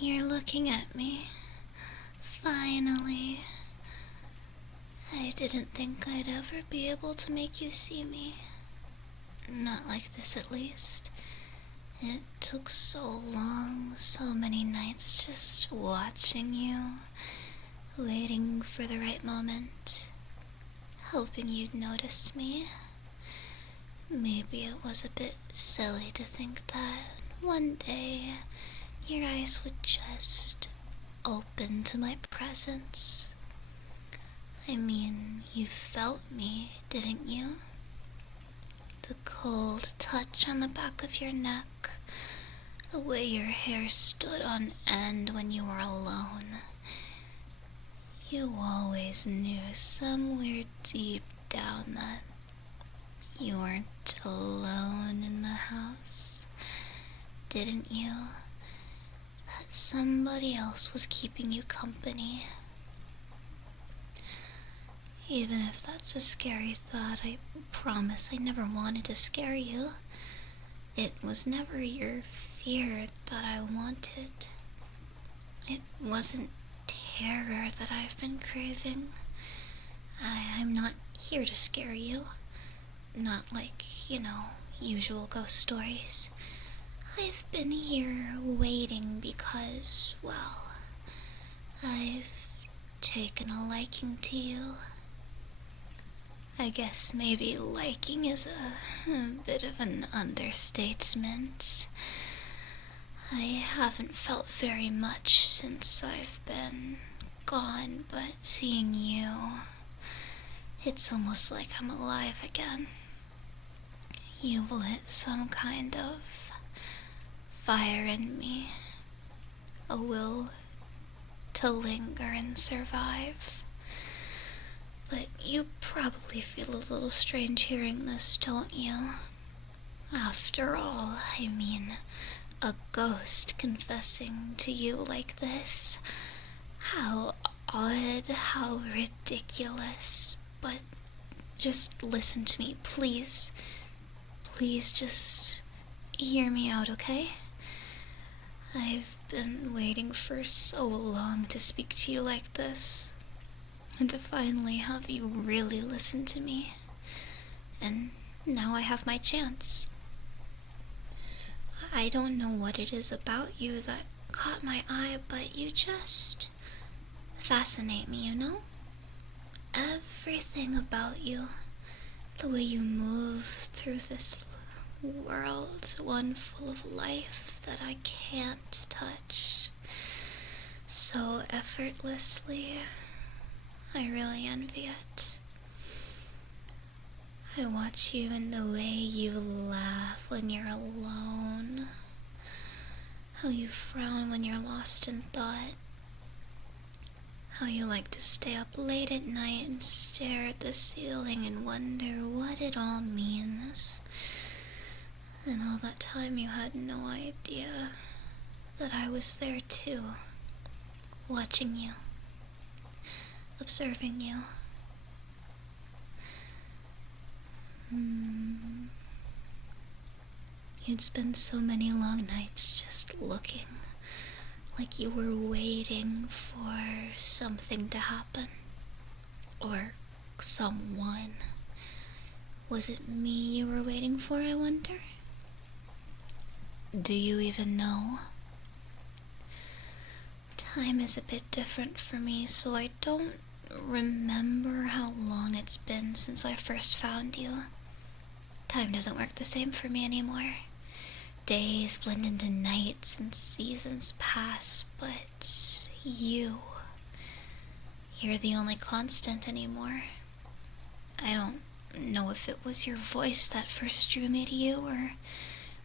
You're looking at me. Finally. I didn't think I'd ever be able to make you see me. Not like this, at least. It took so long, so many nights just watching you, waiting for the right moment, hoping you'd notice me. Maybe it was a bit silly to think that one day your eyes would just open to my presence. I mean, you felt me, didn't you? The cold touch on the back of your neck, the way your hair stood on end when you were alone. You always knew somewhere deep down that you weren't alone in the house, didn't you? That somebody else was keeping you company. Even if that's a scary thought, I promise I never wanted to scare you. It was never your fear that I wanted. It wasn't terror that I've been craving. I'm not here to scare you. Not like, usual ghost stories. I've been here waiting because, well, I've taken a liking to you. I guess maybe liking is a bit of an understatement. I haven't felt very much since I've been gone, but seeing you, it's almost like I'm alive again. You lit some kind of fire in me, a will to linger and survive. But you probably feel a little strange hearing this, don't you? After all, I mean, a ghost confessing to you like this. How odd, how ridiculous. But just listen to me, please. Please just hear me out, okay? I've been waiting for so long to speak to you like this. And to finally have you really listen to me. And now I have my chance. I don't know what it is about you that caught my eye, but you just fascinate me, you know? Everything about you. The way you move through this world, one full of life that I can't touch. So effortlessly. I really envy it. I watch you in the way you laugh when you're alone. How you frown when you're lost in thought. How you like to stay up late at night and stare at the ceiling and wonder what it all means. And all that time you had no idea that I was there too, watching you. Observing you. You'd spend so many long nights just looking, like you were waiting for something to happen. Or someone. Was it me you were waiting for, I wonder? Do you even know? Time is a bit different for me, so I don't remember how long it's been since I first found you. Time doesn't work the same for me anymore. Days blend into nights and seasons pass, but you're the only constant anymore. I don't know if it was your voice that first drew me to you, or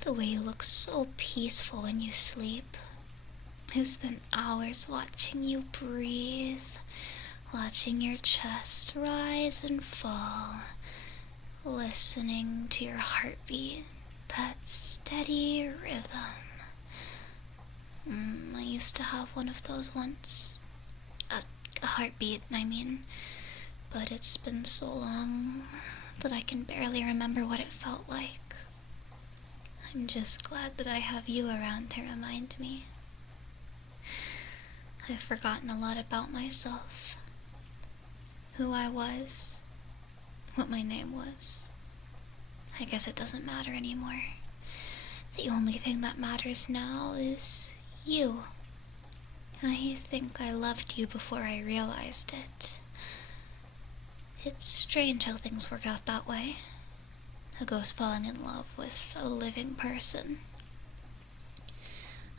the way you look so peaceful when you sleep. I've spent hours watching you breathe, watching your chest rise and fall, listening to your heartbeat, that steady rhythm. I used to have one of those once. A heartbeat, I mean. But it's been so long that I can barely remember what it felt like. I'm just glad that I have you around to remind me. I've forgotten a lot about myself. Who I was, what my name was. I guess it doesn't matter anymore. The only thing that matters now is you. I think I loved you before I realized it. It's strange how things work out that way. A ghost falling in love with a living person.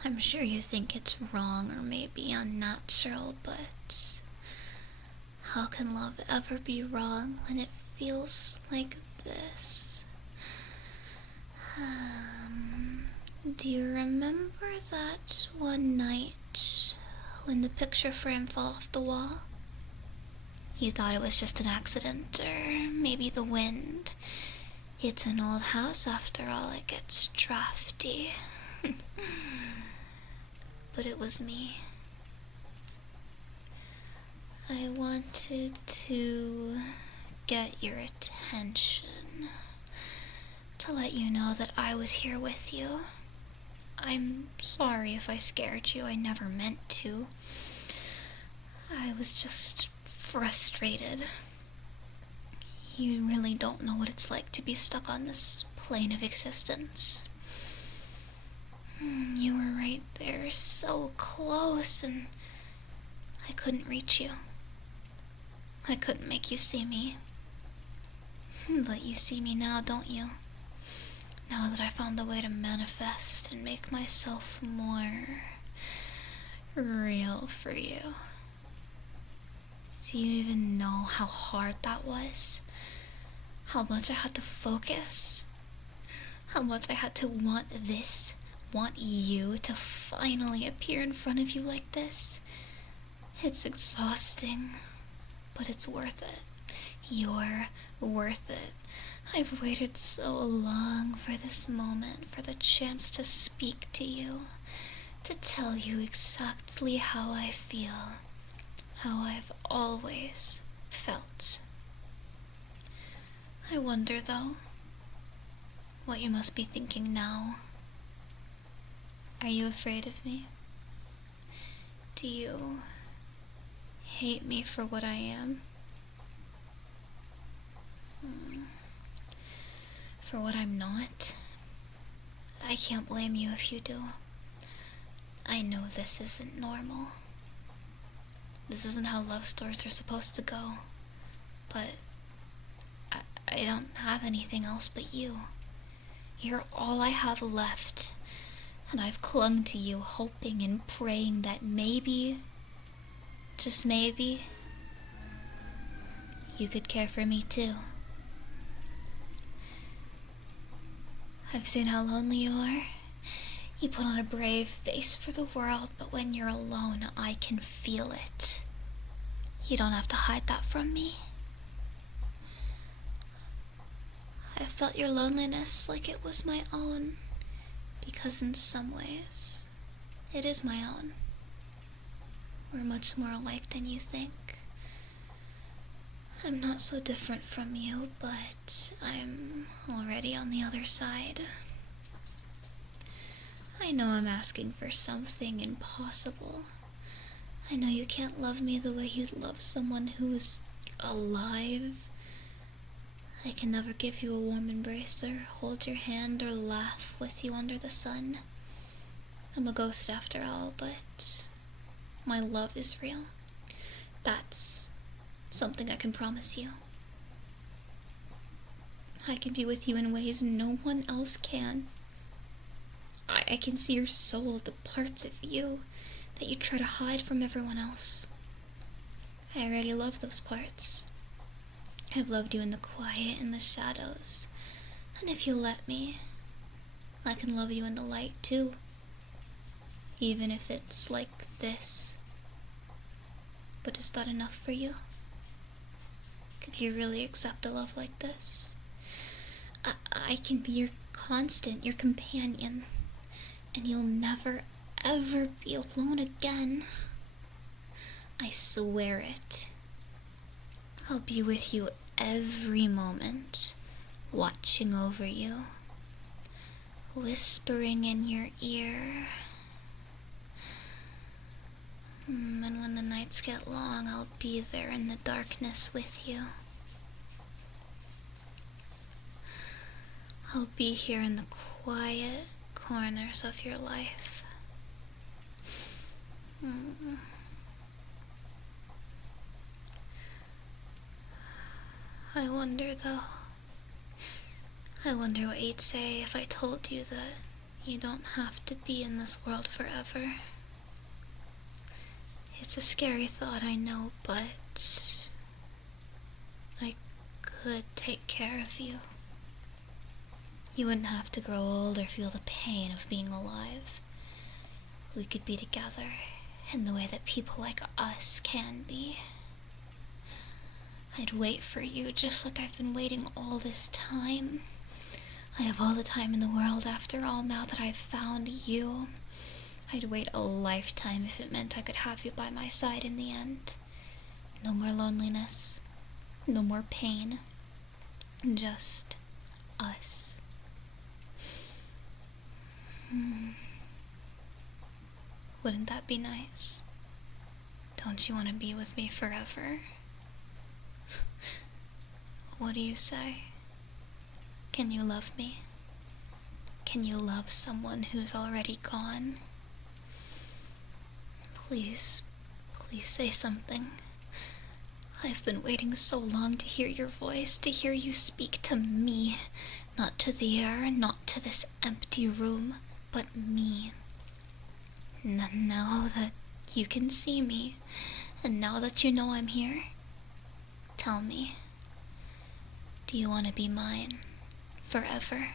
I'm sure you think it's wrong or maybe unnatural, but how can love ever be wrong when it feels like this? Do you remember that one night when the picture frame fell off the wall? You thought it was just an accident, or maybe the wind. It's an old house after all, it gets drafty. But it was me. I wanted to get your attention, to let you know that I was here with you. I'm sorry if I scared you, I never meant to. I was just frustrated. You really don't know what it's like to be stuck on this plane of existence. You were right there, so close, and I couldn't reach you. I couldn't make you see me. But you see me now, don't you? Now that I found the way to manifest and make myself more real for you. Do you even know how hard that was? How much I had to focus? How much I had to want you to finally appear in front of you like this? It's exhausting, but it's worth it. You're worth it. I've waited so long for this moment, for the chance to speak to you, to tell you exactly how I feel, how I've always felt. I wonder, though, what you must be thinking now. Are you afraid of me? Do you hate me for what I am? For what I'm not? I can't blame you if you do. I know this isn't normal. This isn't how love stories are supposed to go. But I don't have anything else but you. You're all I have left. And I've clung to you, hoping and praying that maybe, just maybe, you could care for me too. I've seen how lonely you are. You put on a brave face for the world, but when you're alone, I can feel it. You don't have to hide that from me. I felt your loneliness like it was my own, because in some ways, it is my own. We're much more alike than you think. I'm not so different from you, but I'm already on the other side. I know I'm asking for something impossible. I know you can't love me the way you'd love someone who's alive. I can never give you a warm embrace or hold your hand or laugh with you under the sun. I'm a ghost after all, but my love is real. That's something I can promise you. I can be with you in ways no one else can. I can see your soul, the parts of you that you try to hide from everyone else. I already love those parts. I've loved you in the quiet, in the shadows. And if you let me, I can love you in the light too. Even if it's like this. But is that enough for you? Could you really accept a love like this? I can be your constant, your companion. And you'll never, ever be alone again. I swear it. I'll be with you every moment, watching over you, whispering in your ear. And nights get long, I'll be there in the darkness with you. I'll be here in the quiet corners of your life. I wonder what you'd say if I told you that you don't have to be in this world forever. It's a scary thought, I know, but I could take care of you. You wouldn't have to grow old or feel the pain of being alive. We could be together in the way that people like us can be. I'd wait for you just like I've been waiting all this time. I have all the time in the world after all, now that I've found you. I'd wait a lifetime if it meant I could have you by my side in the end. No more loneliness, no more pain, just us. Wouldn't that be nice? Don't you want to be with me forever? What do you say? Can you love me? Can you love someone who's already gone? Please, please say something. I've been waiting so long to hear your voice, to hear you speak to me. Not to the air, not to this empty room, but me. Now that you can see me, and now that you know I'm here, tell me, do you want to be mine forever?